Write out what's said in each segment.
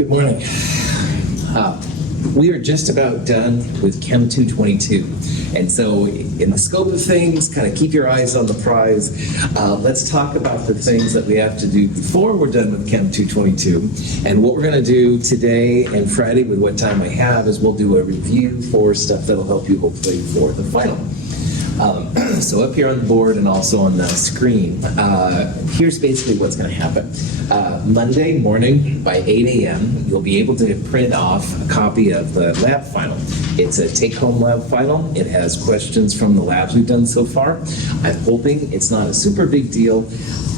Good morning. We are just about done with Chem 222. And so in the scope of things, kind of keep your eyes on the prize. Let's talk about the things that we have to do before we're done with Chem 222. And what we're going to do today and Friday with what time we have is we'll do a review for stuff that'll help you hopefully for the final. So up here on the board and also on the screen, here's basically what's going to happen. Monday morning by 8 a.m., you'll be able to print off a copy of the lab final. It's a take-home lab final. It has questions from the labs we've done so far. I'm hoping it's not a super big deal,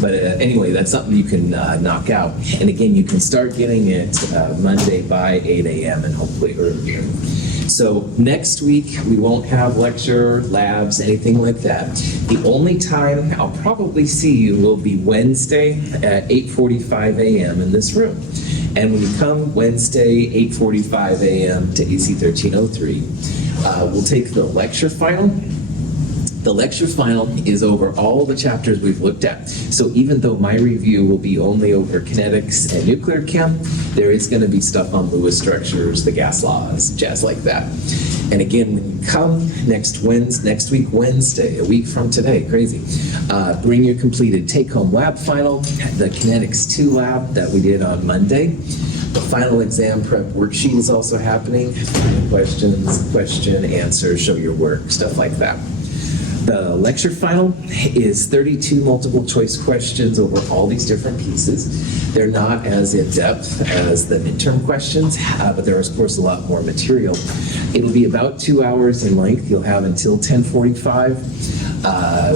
but anyway, that's something you can knock out. And again, you can start getting it Monday by 8 a.m. and hopefully earlier. So next week, we won't have lecture, labs, anything like that. The only time I'll probably see you will be Wednesday at 8:45 a.m. in this room. And when you come Wednesday, 8:45 a.m. to AC 1303, we'll take the lecture final. The lecture final is over all the chapters we've looked at. So even though my review will be only over kinetics and nuclear chem, there is going to be stuff on Lewis structures, the gas laws, jazz like that. And again, when you come next week, Wednesday, a week from today, crazy, bring your completed take-home lab final, the Kinetics 2 lab that we did on Monday. The final exam prep worksheet is also happening. Questions, question, answer, show your work, stuff like that. The lecture final is 32 multiple choice questions over all these different pieces. They're not as in-depth as the midterm questions, but there is, of course, a lot more material. It'll be about 2 hours in length. You'll have until 10:45.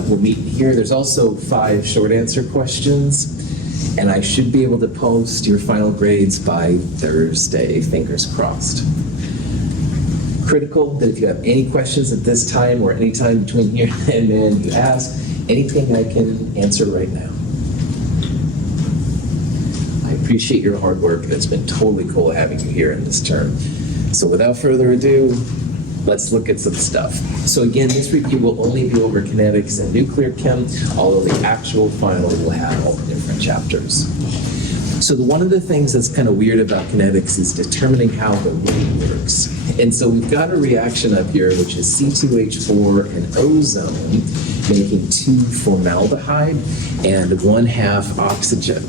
We'll meet here. There's also 5 short answer questions, and I should be able to post your final grades by Thursday, fingers crossed. Critical that if you have any questions at this time or any time between here and then, you ask anything I can answer right now. I appreciate your hard work, and it's been totally cool having you here in this term. So without further ado, let's look at some stuff. So again, this review will only be over kinetics and nuclear chem, although the actual final will have all the different chapters. So one of the things that's kind of weird about kinetics is determining how the rate works. And so we've got a reaction up here, which is C2H4 and ozone, making 2 formaldehyde and 1/2 oxygen.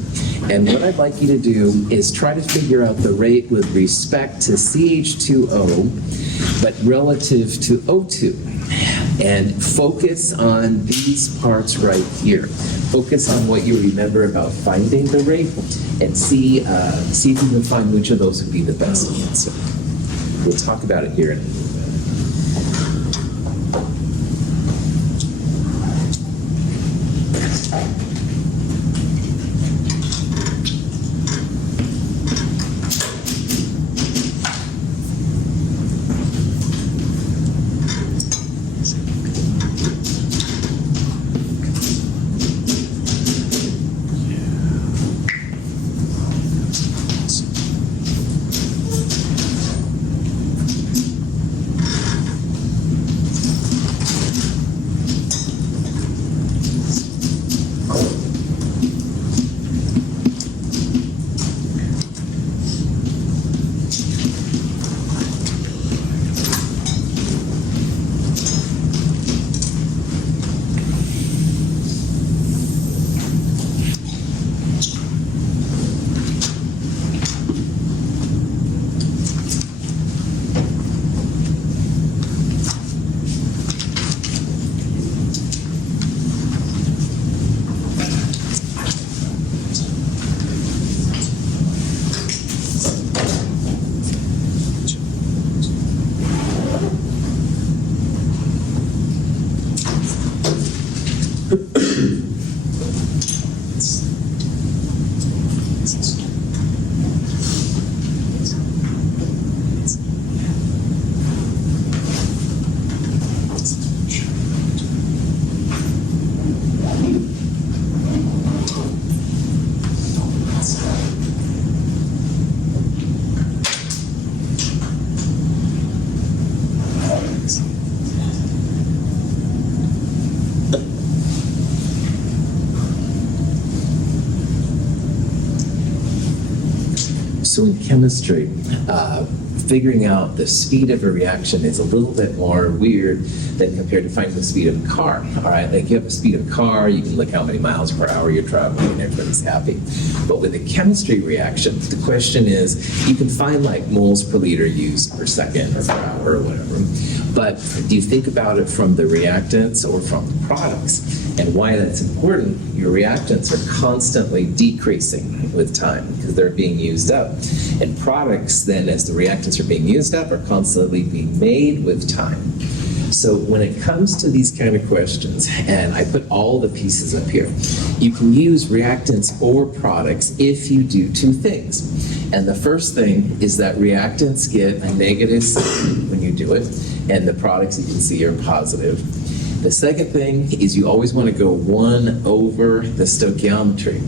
And what I'd like you to do is try to figure out the rate with respect to CH2O, but relative to O2. And focus on these parts right here. Focus on what you remember about finding the rate and see if you can find which of those would be the best answer. We'll talk about it here in a little bit. So in chemistry, figuring out the speed of a reaction is a little bit more weird than compared to finding the speed of a car. All right, like you have the speed of a car, you can look how many miles per hour you're traveling, and everybody's happy. But with a chemistry reaction, the question is, you can find like moles per liter used per second or per hour or whatever. But do you think about it from the reactants or from the products? And why that's important, your reactants are constantly decreasing with time because they're being used up. And products then, as the reactants are being used up, are constantly being made with time. So when it comes to these kind of questions, and I put all the pieces up here, you can use reactants or products if you do two things. And the first thing is that reactants get a negative sign when you do it, and the products you can see are positive. The second thing is you always want to go 1 over the stoichiometry.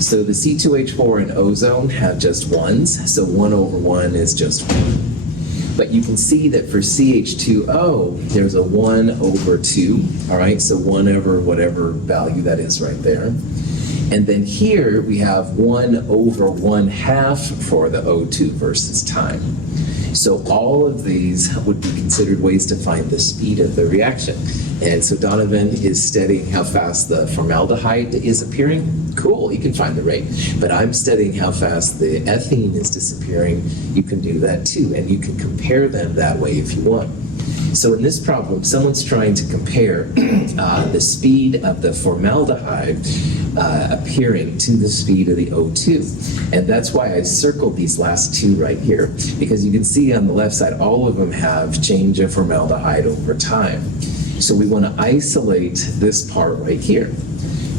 So the C2H4 and ozone have just ones, so 1 over 1 is just 1. But you can see that for CH2O, there's a 1 over 2, all right? So 1 over whatever value that is right there. And then here we have 1 over 1/2 for the O2 versus time. So all of these would be considered ways to find the speed of the reaction. And so Donovan is studying how fast the formaldehyde is appearing. Cool, you can find the rate. But I'm studying how fast the ethene is disappearing. You can do that too, and you can compare them that way if you want. So in this problem, someone's trying to compare the speed of the formaldehyde appearing to the speed of the O2. And that's why I circled these last two right here, because you can see on the left side, all of them have change of formaldehyde over time. So we want to isolate this part right here.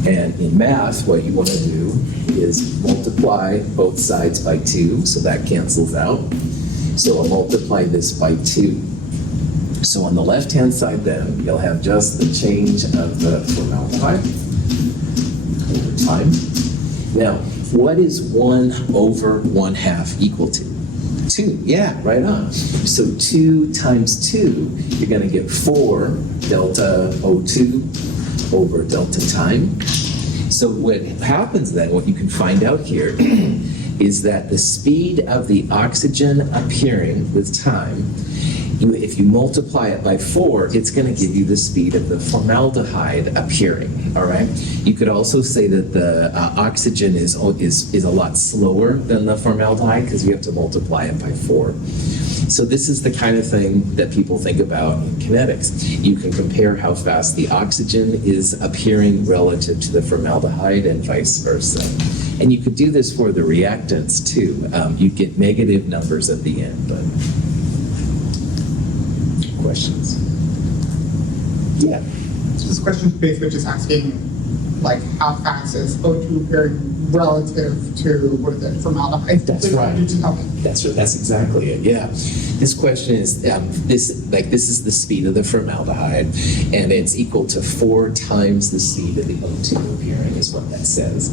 And in math, what you want to do is multiply both sides by 2, so that cancels out. So I'll multiply this by 2. So on the left-hand side then, you'll have just the change of the formaldehyde over time. Now, what is 1 over 1/2 equal to? 2, yeah, right on. So 2 times 2, you're going to get 4 delta O2 over delta time. So what happens then, what you can find out here, is that the speed of the oxygen appearing with time, if you multiply it by 4, it's going to give you the speed of the formaldehyde appearing, all right? You could also say that the oxygen is a lot slower than the formaldehyde because you have to multiply it by 4. So this is the kind of thing that people think about in kinetics. You can compare how fast the oxygen is appearing relative to the formaldehyde and vice versa. And you could do this for the reactants too. You get negative numbers at the end, but questions? Yeah. So this question is basically just asking, like, how fast is O2 appearing relative to, what is it, formaldehyde? That's right. You just tell me. That's exactly it. Yeah. This question is this is the speed of the formaldehyde, and it's equal to 4 times the speed of the O2 appearing is what that says.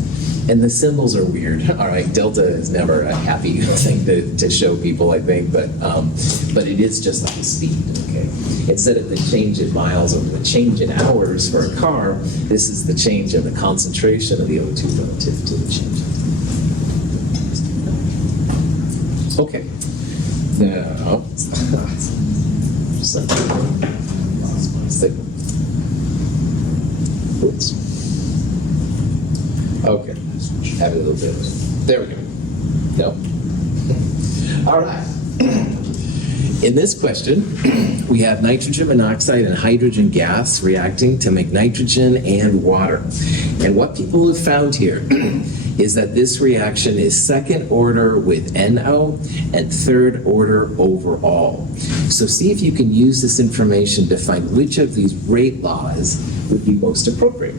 And the symbols are weird. All right, delta is never a happy thing to show people, I think, but it is just like the speed. Okay. Instead of the change in miles or the change in hours for a car, this is the change of the concentration of the O2 relative to the change. Okay. Now, just lost my signal. Oops. Okay. Have a little bit. There we go. No. All right. In this question, we have nitrogen monoxide and hydrogen gas reacting to make nitrogen and water. And what people have found here is that this reaction is second order with NO and third order overall. So see if you can use this information to find which of these rate laws would be most appropriate.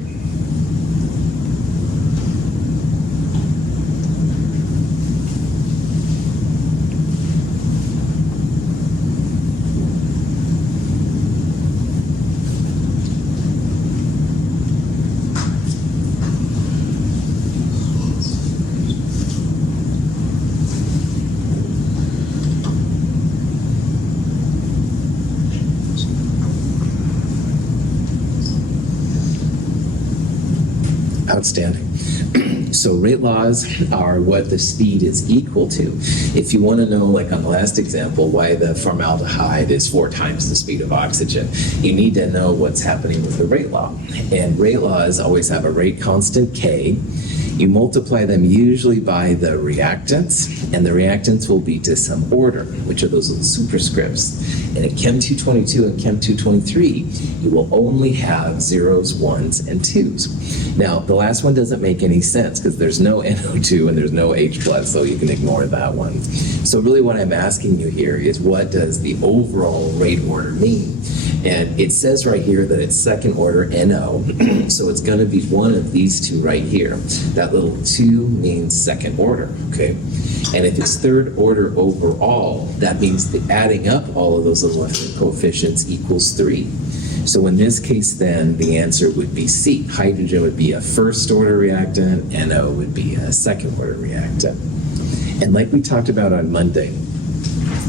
Outstanding. So rate laws are what the speed is equal to. If you want to know, like on the last example, why the formaldehyde is 4 times the speed of oxygen, you need to know what's happening with the rate law. And rate laws always have a rate constant K. You multiply them usually by the reactants, and the reactants will be to some order, which are those little superscripts. And in Chem 222 and Chem 223, you will only have zeros, ones, and twos. Now, the last one doesn't make any sense because there's no NO2 and there's no H+, so you can ignore that one. So really what I'm asking you here is, what does the overall rate order mean? And it says right here that it's second order NO, so it's going to be one of these two right here. That little 2 means second order, okay? And if it's third order overall, that means the adding up all of those little coefficients equals 3. So in this case, then, the answer would be C. Hydrogen would be a first order reactant, NO would be a second order reactant. And like we talked about on Monday,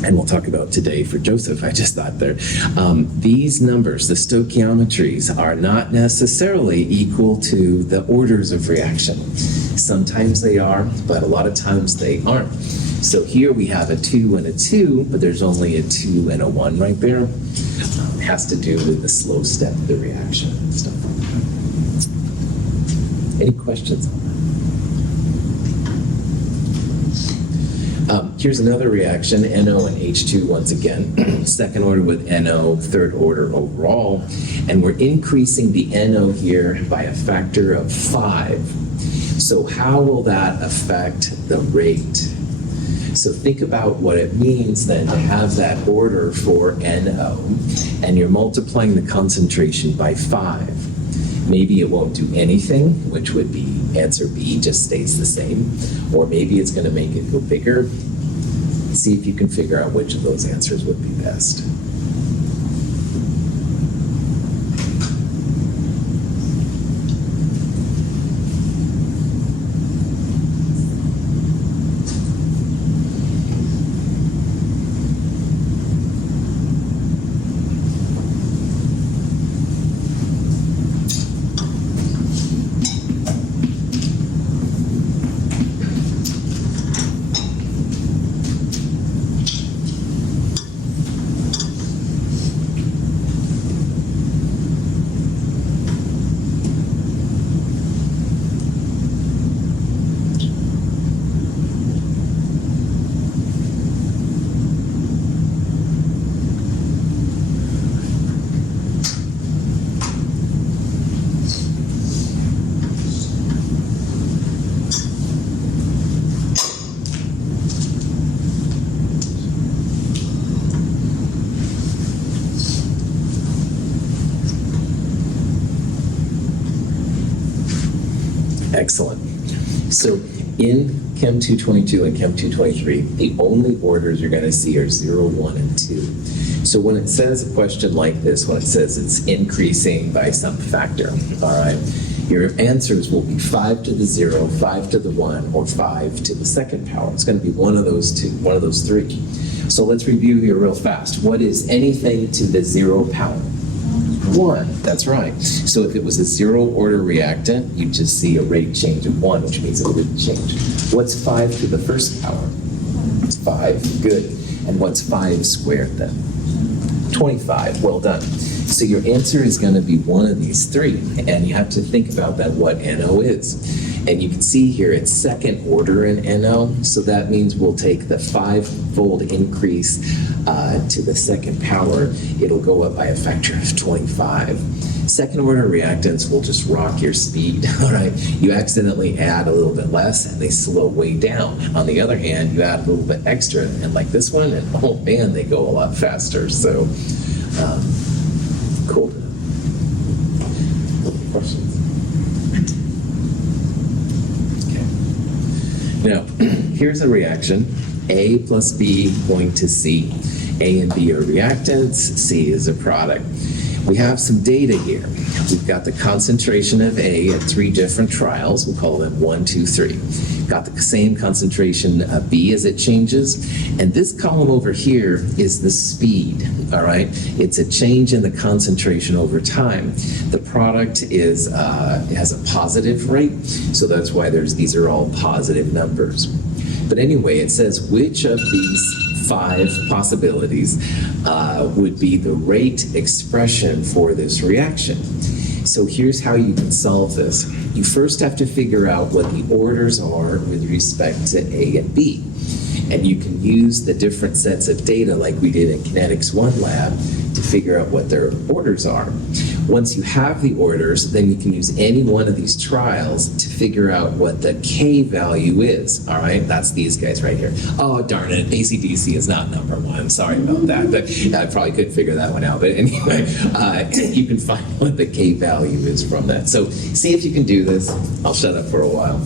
and we'll talk about today for Joseph, I just thought there, these numbers, the stoichiometries, are not necessarily equal to the orders of reaction. Sometimes they are, but a lot of times they aren't. So here we have a 2 and a 2, but there's only a 2 and a 1 right there. It has to do with the slow step of the reaction and stuff. Any questions on that? Here's another reaction, NO and H2 once again. Second order with NO, third order overall. And we're increasing the NO here by a factor of 5. So how will that affect the rate? So think about what it means then to have that order for NO, and you're multiplying the concentration by 5. Maybe it won't do anything, which would be answer B, just stays the same. Or maybe it's going to make it go bigger. See if you can figure out which of those answers would be best. Excellent. So in Chem 222 and Chem 223, the only orders you're going to see are 0, 1, and 2. So when it says a question like this, when it says it's increasing by some factor, all right, your answers will be 5 to the 0, 5 to the 1, or 5 to the second power. It's going to be one of those two, one of those three. So let's review here real fast. What is anything to the 0 power? 1, that's right. So if it was a 0 order reactant, you'd just see a rate change of 1, which means it wouldn't change. What's 5 to the first power? It's 5, good. And what's 5 squared then? 25, well done. So your answer is going to be one of these three, and you have to think about that, what NO is. And you can see here it's second order in NO, so that means we'll take the 5-fold increase to the second power. It'll go up by a factor of 25. Second order reactants will just rock your speed, all right? You accidentally add a little bit less and they slow way down. On the other hand, you add a little bit extra, and like this one, and oh man, they go a lot faster. So, cool. Questions? Now, here's a reaction. A plus B going to C. A and B are reactants, C is a product. We have some data here. We've got the concentration of A at 3 different trials. We'll call them 1, 2, 3. Got the same concentration of B as it changes. And this column over here is the speed, all right? It's a change in the concentration over time. The product is has a positive rate, so that's why these are all positive numbers. But anyway, it says which of these 5 possibilities would be the rate expression for this reaction. So here's how you can solve this. You first have to figure out what the orders are with respect to A and B. And you can use the different sets of data like we did in Kinetics 1 lab to figure out what their orders are. Once you have the orders, then you can use any one of these trials to figure out what the K value is, all right? That's these guys right here. Oh, darn it, AC/DC is not number 1. Sorry about that, but I probably couldn't figure that one out. But anyway, you can find what the K value is from that. So see if you can do this. I'll shut up for a while.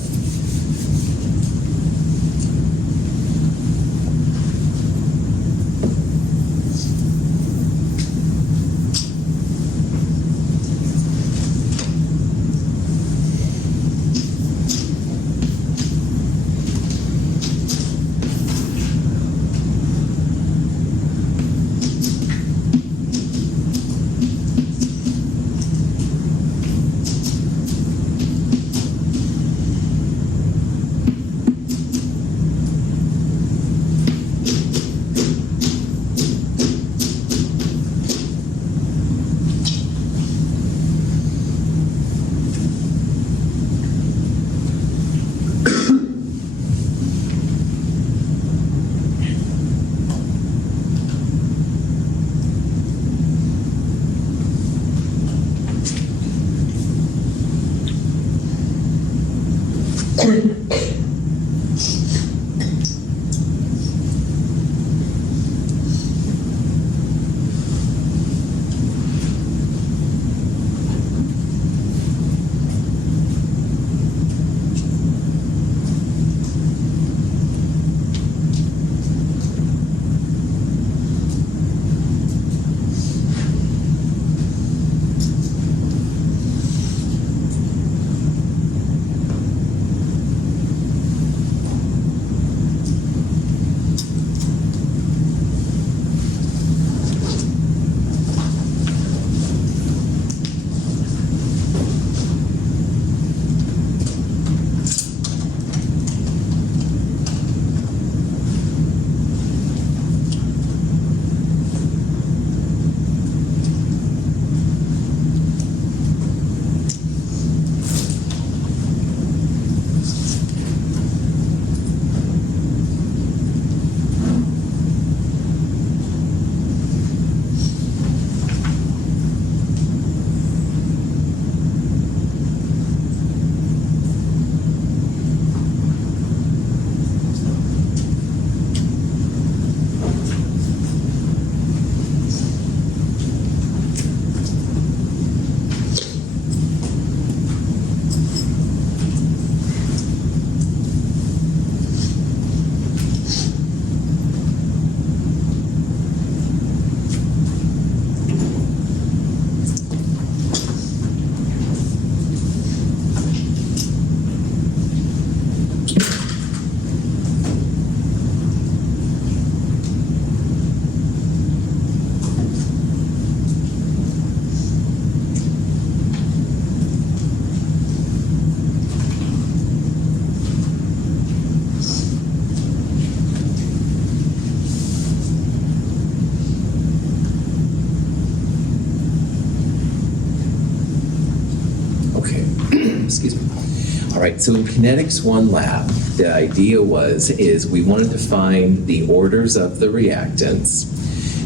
Excuse me. All right, so in Kinetics 1 lab, the idea is we wanted to find the orders of the reactants,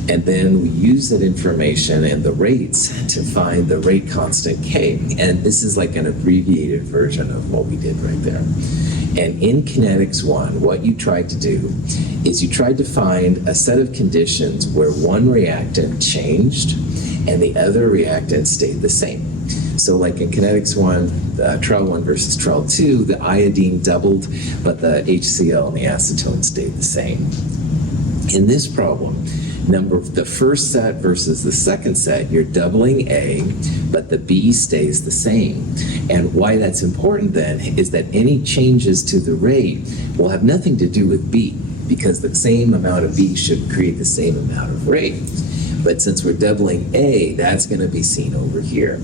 and then we use that information and the rates to find the rate constant K. And this is like an abbreviated version of what we did right there. And in Kinetics 1, what you tried to do is you tried to find a set of conditions where one reactant changed and the other reactant stayed the same. So like in Kinetics 1, trial 1 versus trial 2, the iodine doubled, but the HCl and the acetone stayed the same. In this problem, The first set versus the second set, you're doubling A, but the B stays the same. And why that's important then is that any changes to the rate will have nothing to do with B, because the same amount of B should create the same amount of rate. But since we're doubling A, that's going to be seen over here.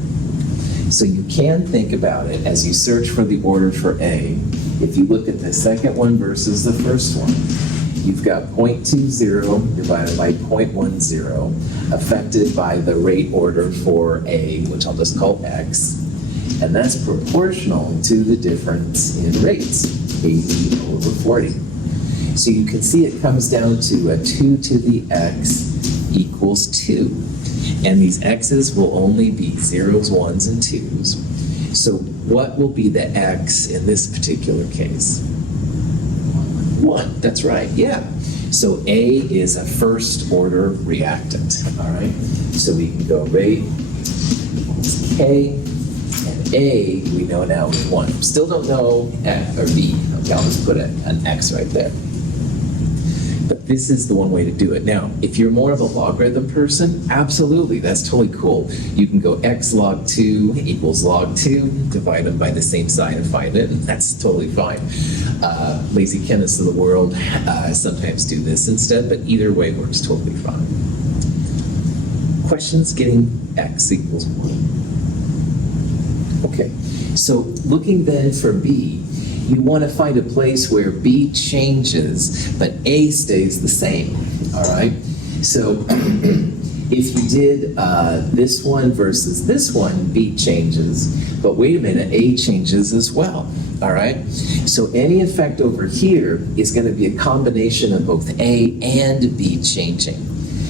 So you can think about it as you search for the order for A. If you look at the second one versus the first one, you've got 0.20 divided by 0.10 affected by the rate order for A, which I'll just call X. And that's proportional to the difference in rates, 80 over 40. So you can see it comes down to a 2 to the X equals 2. And these X's will only be 0s, 1s, and 2s. So what will be the X in this particular case? 1, that's right, yeah. So A is a first order reactant, all right? So we can go rate equals K, and A we know now is 1. Still don't know F or B. Okay, I'll just put an X right there. But this is the one way to do it. Now, if you're more of a logarithm person, absolutely, that's totally cool. You can go x log 2 equals log 2, divide them by the same side and find it, and that's totally fine. Lazy chemists of the world sometimes do this instead, but either way works totally fine. Questions getting x equals 1? Okay, so looking then for b, you want to find a place where B changes, but A stays the same, all right? So if you did this one versus this one, B changes, but wait a minute, A changes as well, all right? So any effect over here is going to be a combination of both A and B changing.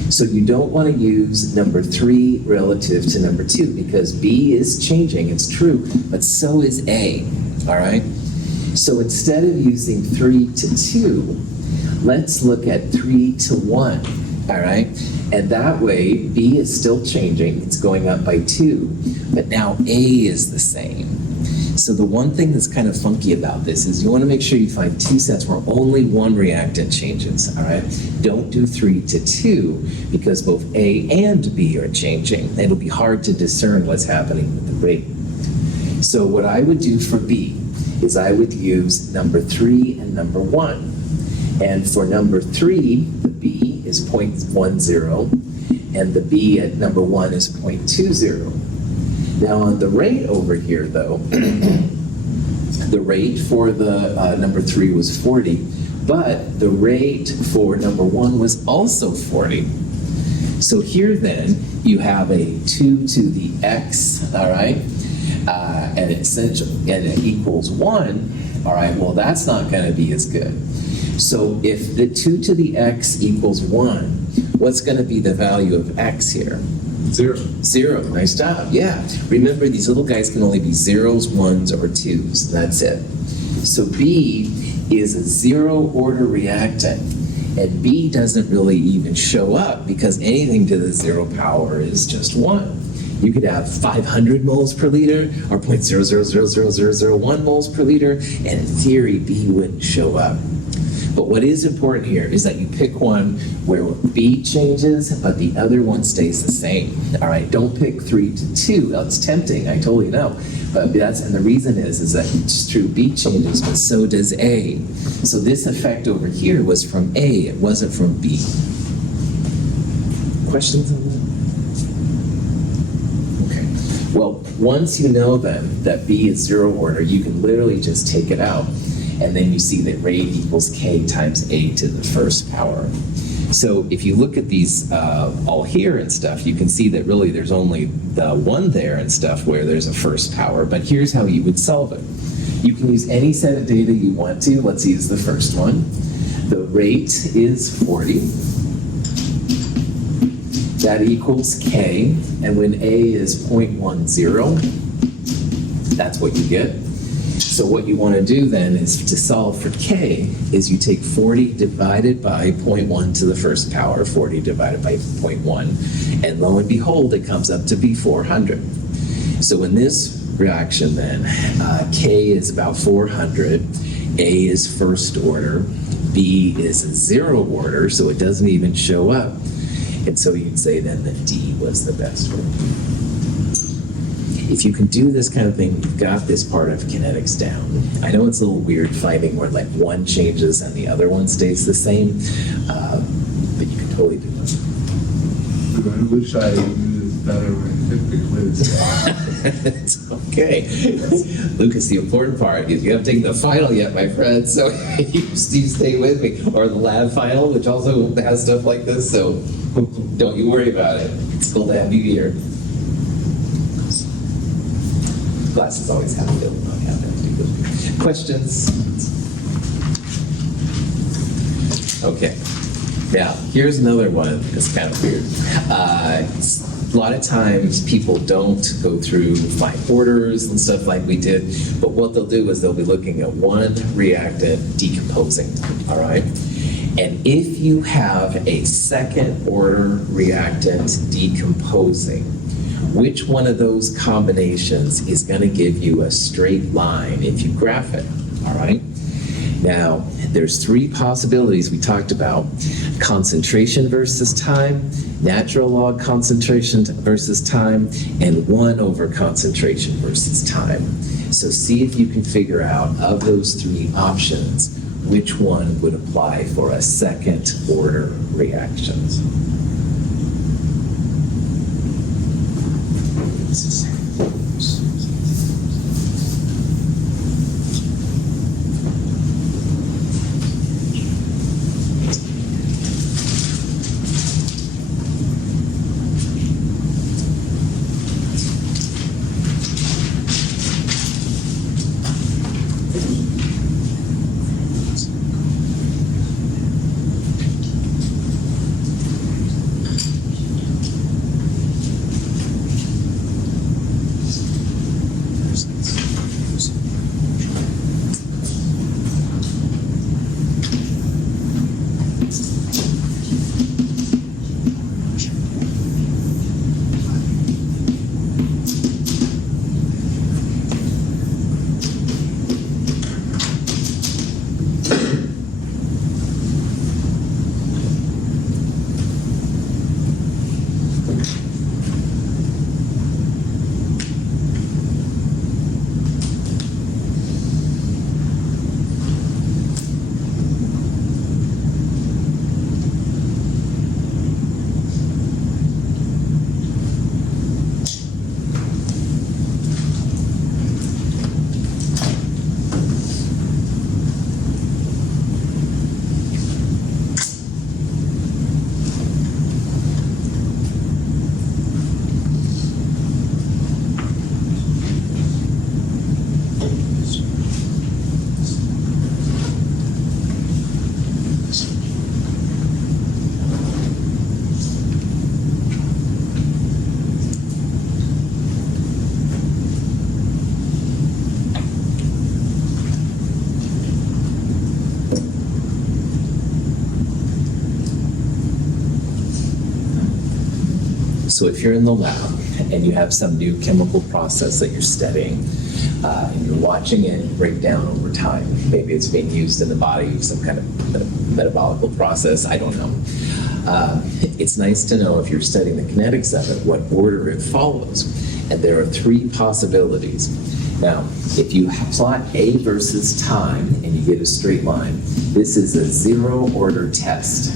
So you don't want to use number 3 relative to number 2 because B is changing, it's true, but so is A, all right? So instead of using 3 to 2, let's look at 3 to 1, all right? And that way, B is still changing, it's going up by 2, but now A is the same. So the one thing that's kind of funky about this is you want to make sure you find 2 sets where only one reactant changes, all right? Don't do 3 to 2 because both A and B are changing. It'll be hard to discern what's happening with the rate. So what I would do for B is I would use number 3 and number 1. And for number 3, the B is 0.10, and the B at number 1 is 0.20. Now on the rate over here, though, the rate for the number 3 was 40, but the rate for number 1 was also 40. So here then, you have a 2 to the x, all right? And it equals 1, all right, well, that's not going to be as good. So if the 2 to the x equals 1, what's going to be the value of x here? 0. 0, nice job, yeah. Remember, these little guys can only be 0s, 1s, or 2s, that's it. So B is a 0-order reactant, and B doesn't really even show up because anything to the 0 power is just 1. You could have 500 moles per liter or 0.000001 moles per liter, and in theory, B wouldn't show up. But what is important here is that you pick one where B changes, but the other one stays the same. All right, don't pick 3 to 2. That's tempting, I totally know. But and the reason is that it's true, B changes, but so does A. So this effect over here was from A, it wasn't from B. Questions on that? Well, once you know then that B is 0 order, you can literally just take it out, and then you see that rate equals K times A to the first power. So if you look at these all here and stuff, you can see that really there's only the 1 there and stuff where there's a first power, but here's how you would solve it. You can use any set of data you want to. Let's use the first one. The rate is 40. That equals K, and when A is 0.10, that's what you get. So what you want to do then is to solve for K is you take 40 divided by 0.1 to the first power, 40 divided by 0.1, and lo and behold, it comes up to be 400. So in this reaction then, K is about 400, A is first order, B is 0 order, so it doesn't even show up. And so you'd say then that D was the best one. If you can do this kind of thing, you've got this part of kinetics down. I know it's a little weird finding where like one changes and the other one stays the same, but you can totally do it. I wish I knew this better when I took the quiz. It's okay. Lucas, the important part is you haven't taken the final yet, my friend, so you stay with me. Or the lab final, which also has stuff like this, so don't you worry about it. It's cool to have you here. Glasses always have filled, not have empty. Questions? Okay. Now, here's another one that's kind of weird. A lot of times people don't go through fine orders and stuff like we did, but what they'll do is they'll be looking at one reactant decomposing, all right? And if you have a second order reactant decomposing, which one of those combinations is going to give you a straight line if you graph it, all right? Now, there's three possibilities we talked about: concentration versus time, natural log concentration versus time, and 1 over concentration versus time. So see if you can figure out, of those three options, which one would apply for a second order reaction. So if you're in the lab and you have some new chemical process that you're studying, and you're watching it break down over time, maybe it's being used in the body, some kind of metabolic process, I don't know. It's nice to know, if you're studying the kinetics of it, what order it follows. And there are three possibilities. Now, if you plot A versus time and you get a straight line, this is a 0 order test.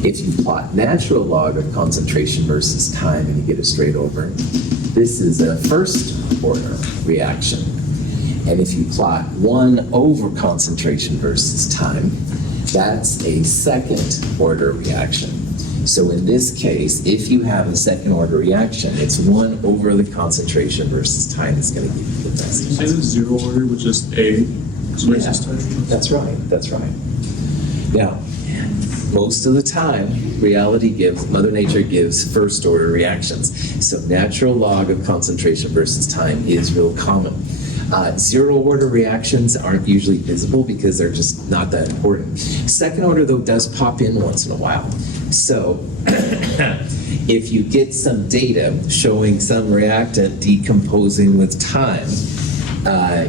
If you plot natural log of concentration versus time and you get a straight over, this is a first order reaction. And if you plot 1 over concentration versus time, that's a second order reaction. So in this case, if you have a second order reaction, it's 1 over the concentration versus time that's going to give you the best. You say the 0 order, which is A versus time? That's right, that's right. Now, most of the time, Mother Nature gives first order reactions. So natural log of concentration versus time is real common. 0 order reactions aren't usually visible because they're just not that important. Second order, though, does pop in once in a while. So if you get some data showing some reactant decomposing with time,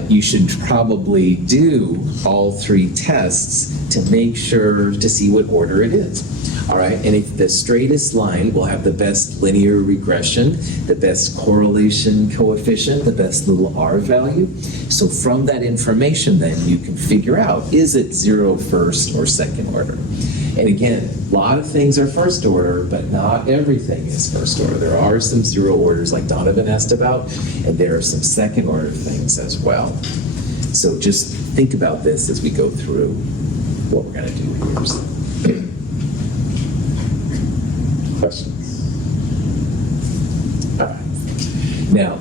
you should probably do all 3 tests to make sure to see what order it is. All right, and if the straightest line will have the best linear regression, the best correlation coefficient, the best little r value. So from that information, then you can figure out, is it 0 first or second order? And again, a lot of things are first order, but not everything is first order. There are some 0 orders like Donovan asked about, and there are some second order things as well. So just think about this as we go through what we're going to do here. So, questions? All right. Now,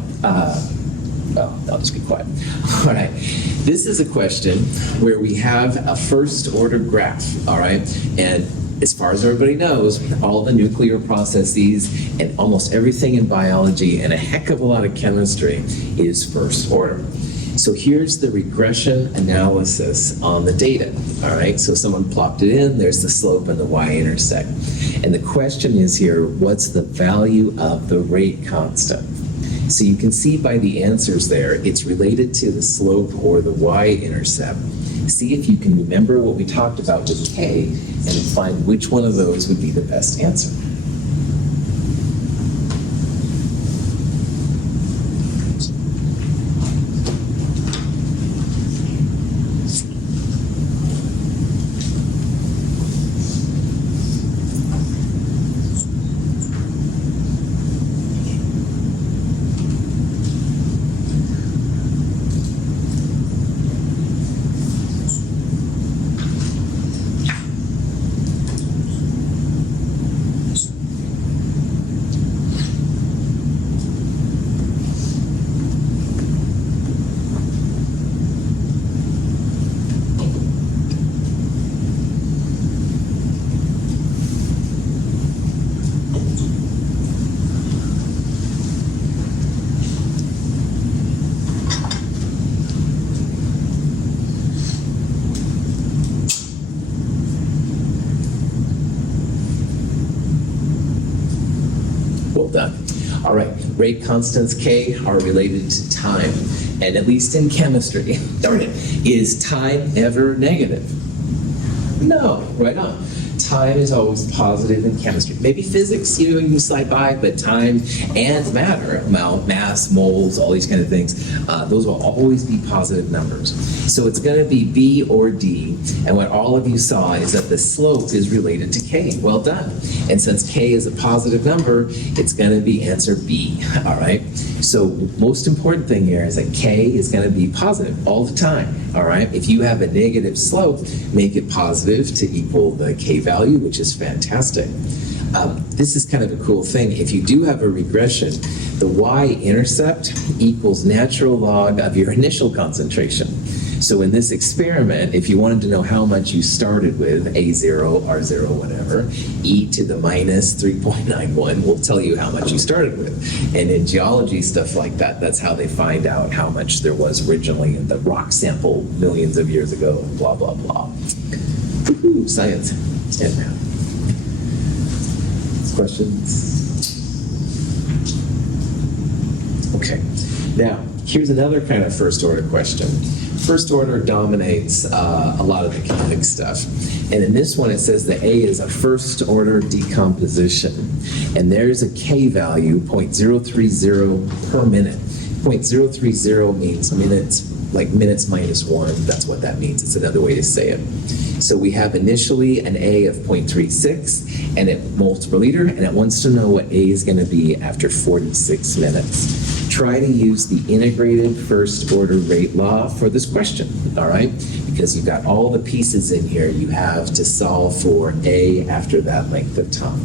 I'll just be quiet. All right. This is a question where we have a first order graph, all right? And as far as everybody knows, all the nuclear processes and almost everything in biology and a heck of a lot of chemistry is first order. So here's the regression analysis on the data, all right? So someone plopped it in, there's the slope and the y-intercept. And the question is here, what's the value of the rate constant? So you can see by the answers there, it's related to the slope or the y-intercept. See if you can remember what we talked about with k and find which one of those would be the best answer. Well done. All right, rate constants K are related to time. And at least in chemistry, darn it, is time ever negative? No, right on. Time is always positive in chemistry. Maybe physics, you can slide by, but time and matter, amount, mass, moles, all these kind of things, those will always be positive numbers. So it's going to be B or D, and what all of you saw is that the slope is related to K. Well done. And since K is a positive number, it's going to be answer B, all right? So most important thing here is that K is going to be positive all the time, all right? If you have a negative slope, make it positive to equal the K value, which is fantastic. This is kind of a cool thing. If you do have a regression, the y-intercept equals natural log of your initial concentration. So in this experiment, if you wanted to know how much you started with, A0, R0, whatever, e to the minus 3.91 will tell you how much you started with. And in geology, stuff like that, that's how they find out how much there was originally in the rock sample millions of years ago, and blah, blah, blah. Woo-hoo, science and math. Questions? Okay, now, here's another kind of first order question. First order dominates a lot of the kinetic stuff. And in this one, it says that A is a first order decomposition. And there's a K value, 0.030 per minute. 0.030 means minutes, like minutes minus 1. That's what that means. It's another way to say it. So we have initially an A of 0.36 and it moles per liter, and it wants to know what A is going to be after 46 minutes. Try to use the integrated first order rate law for this question, all right? Because you've got all the pieces in here you have to solve for A after that length of time.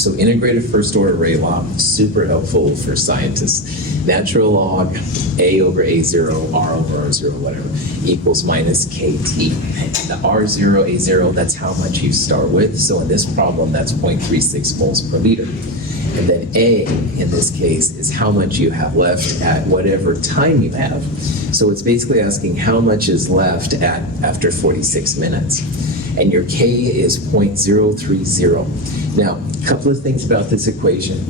So integrated first order array law, super helpful for scientists. Natural log A over A0, R over R0, whatever, equals minus KT. The R0, A0, that's how much you start with. So in this problem, that's 0.36 moles per liter. And then A, in this case, is how much you have left at whatever time you have. So it's basically asking how much is left after 46 minutes. And your K is 0.030. Now, a couple of things about this equation.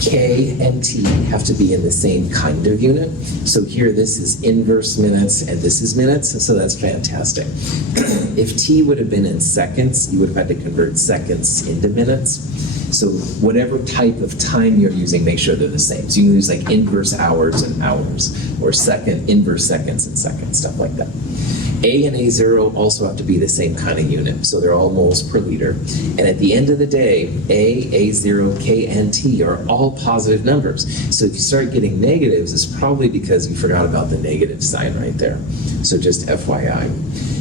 K and T have to be in the same kind of unit. So here, this is inverse minutes and this is minutes, so that's fantastic. If T would have been in seconds, you would have had to convert seconds into minutes. So whatever type of time you're using, make sure they're the same. So you can use like inverse hours and hours, or inverse seconds and seconds, stuff like that. A and A0 also have to be the same kind of unit, so they're all moles per liter. And at the end of the day, A, A0, K, and T are all positive numbers. So if you start getting negatives, it's probably because you forgot about the negative sign right there. So just FYI.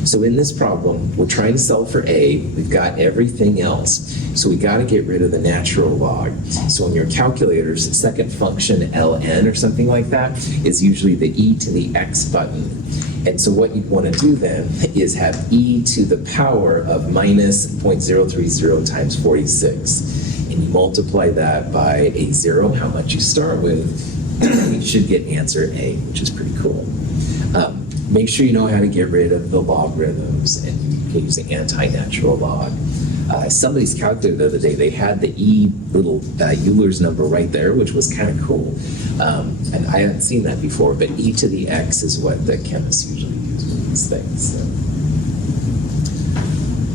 So in this problem, we're trying to solve for A. We've got everything else. So we got to get rid of the natural log. So in your calculators, the second function, ln or something like that, is usually the e to the x button. And so what you'd want to do then is have e to the power of minus 0.030 times 46. And you multiply that by A0, how much you start with, you should get answer A, which is pretty cool. Make sure you know how to get rid of the logarithms, and you can use the anti-natural log. Somebody's calculator the other day, they had the E little Euler's number right there, which was kind of cool. And I hadn't seen that before, but E to the X is what the chemists usually use for these things.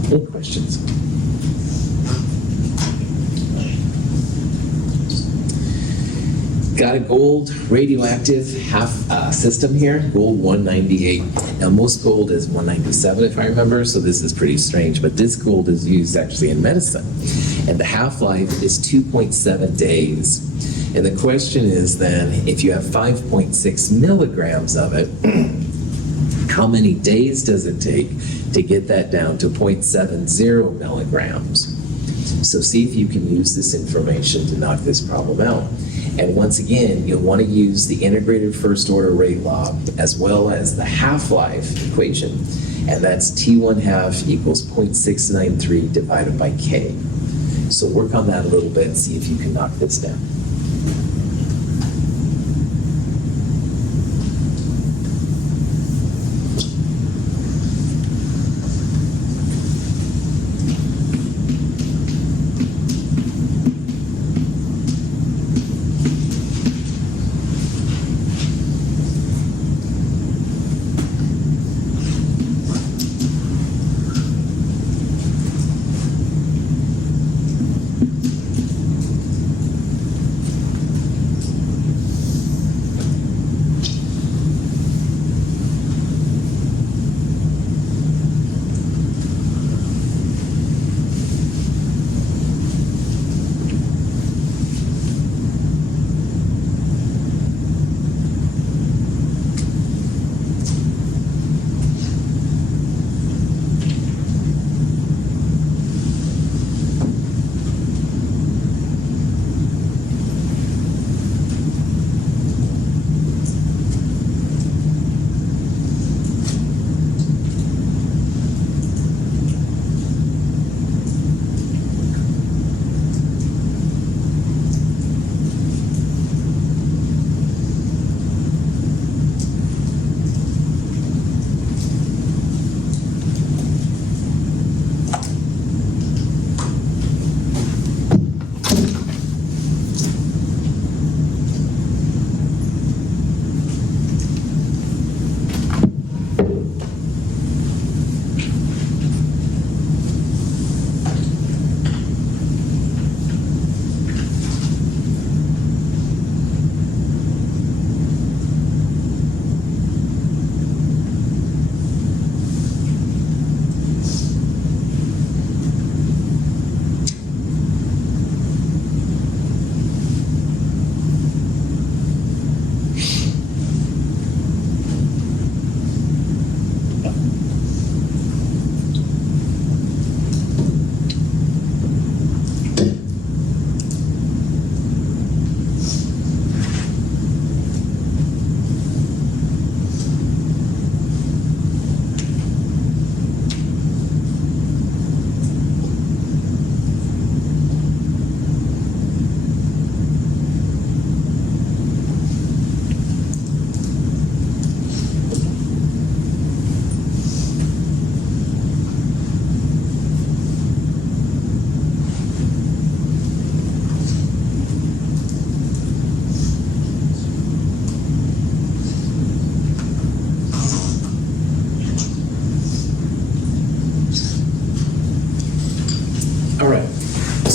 So. Any questions? Got a gold radioactive half system here, gold 198. Now most gold is 197 if I remember, so this is pretty strange, but this gold is used actually in medicine. And the half-life is 2.7 days. And the question is then, if you have 5.6 milligrams of it, how many days does it take to get that down to 0.70 milligrams? So see if you can use this information to knock this problem out. And once again, you'll want to use the integrated first order rate law as well as the half-life equation. And that's T1/2 equals 0.693 divided by K. So work on that a little bit and see if you can knock this down.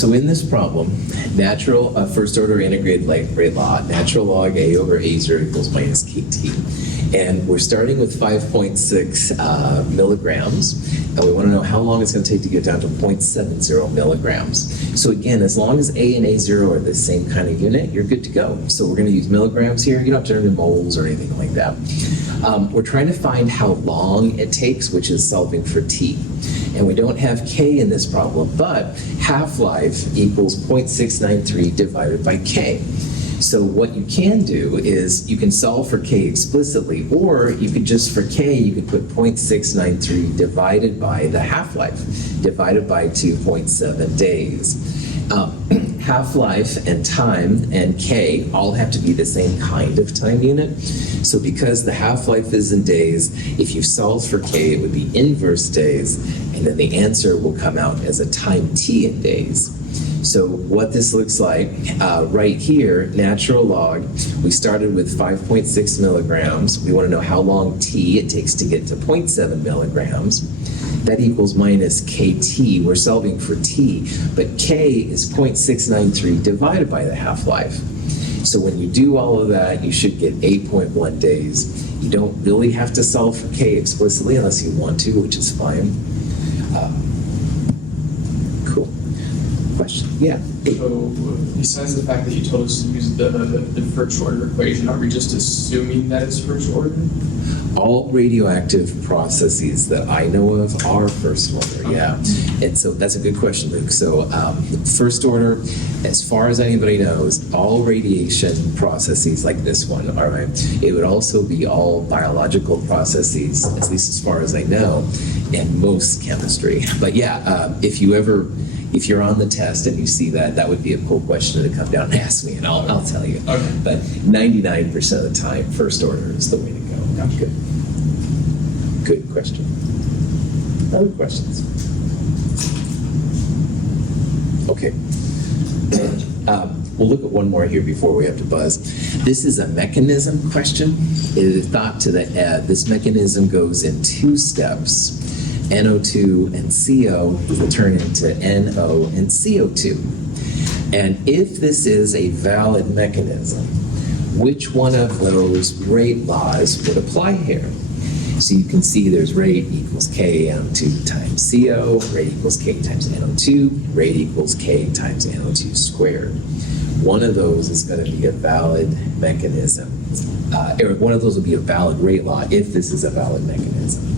So in this problem, first order integrated rate law, natural log A over A0 equals minus KT. And we're starting with 5.6 milligrams, and we want to know how long it's going to take to get down to 0.70 milligrams. So again, as long as A and A0 are the same kind of unit, you're good to go. So we're going to use milligrams here. You don't have to turn into moles or anything like that. We're trying to find how long it takes, which is solving for T. And we don't have K in this problem, but half-life equals 0.693 divided by K. So what you can do is you can solve for K explicitly, or you could just, for K, you could put 0.693 divided by the half-life, divided by 2.7 days. Half-life and time and K all have to be the same kind of time unit. So because the half-life is in days, if you solve for K, it would be inverse days, and then the answer will come out as a time T in days. So what this looks like, right here, natural log, we started with 5.6 milligrams. We want to know how long T it takes to get to 0.7 milligrams. That equals minus KT. We're solving for T, but K is 0.693 divided by the half-life. So when you do all of that, you should get 8.1 days. You don't really have to solve for K explicitly unless you want to, which is fine. Cool. Question? Yeah. So, besides the fact that you told us to use the first order equation, are we just assuming that it's first order? All radioactive processes that I know of are first order, yeah. And so that's a good question, Luke. So first order, as far as anybody knows, all radiation processes like this one, all right, it would also be all biological processes, at least as far as I know, and most chemistry. But yeah, if you're on the test and you see that, that would be a cool question to come down and ask me, and I'll tell you. Okay. But 99% of the time, first order is the way to go. Good. Good question. Other questions? Okay. We'll look at one more here before we have to buzz. This is a mechanism question. It is thought to that this mechanism goes in two steps. NO2 and CO will turn into NO and CO2. And if this is a valid mechanism, which one of those rate laws would apply here? So you can see there's rate equals K NO2 times CO, rate equals K times NO2, rate equals K times NO2 squared. One of those is going to be a valid mechanism, or one of those will be a valid rate law if this is a valid mechanism.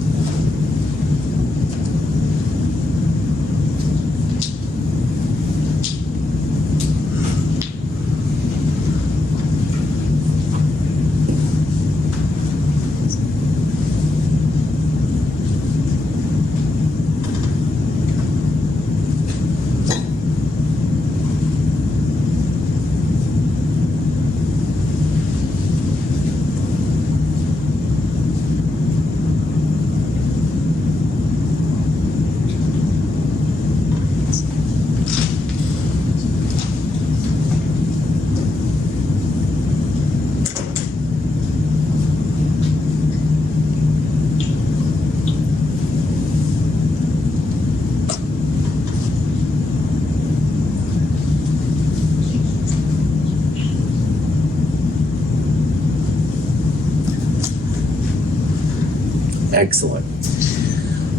Excellent.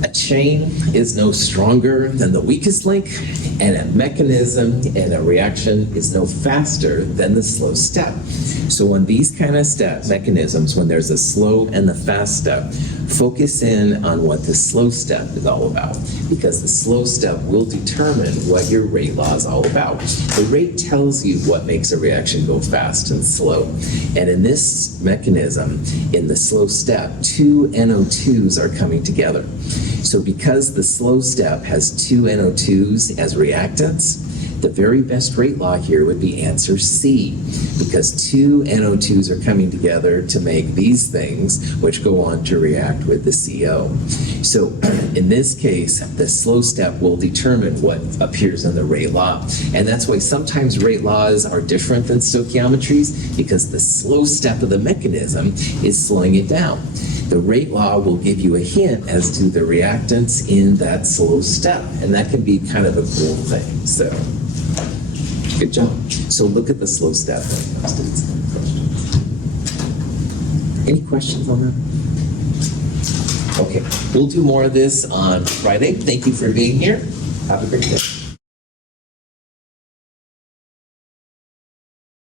A chain is no stronger than the weakest link, and a mechanism and a reaction is no faster than the slow step. So on these kind of mechanisms, when there's a slow and the fast step, focus in on what the slow step is all about, because the slow step will determine what your rate law is all about. The rate tells you what makes a reaction go fast and slow. And in this mechanism, in the slow step, two NO2s are coming together. So because the slow step has two NO2s as reactants, the very best rate law here would be answer C, because two NO2s are coming together to make these things, which go on to react with the CO. So in this case, the slow step will determine what appears in the rate law. And that's why sometimes rate laws are different than stoichiometries, because the slow step of the mechanism is slowing it down. The rate law will give you a hint as to the reactants in that slow step, and that can be kind of a cool thing. So, good job. So look at the slow step. Any questions on that? Okay, we'll do more of this on Friday. Thank you for being here. Have a great day.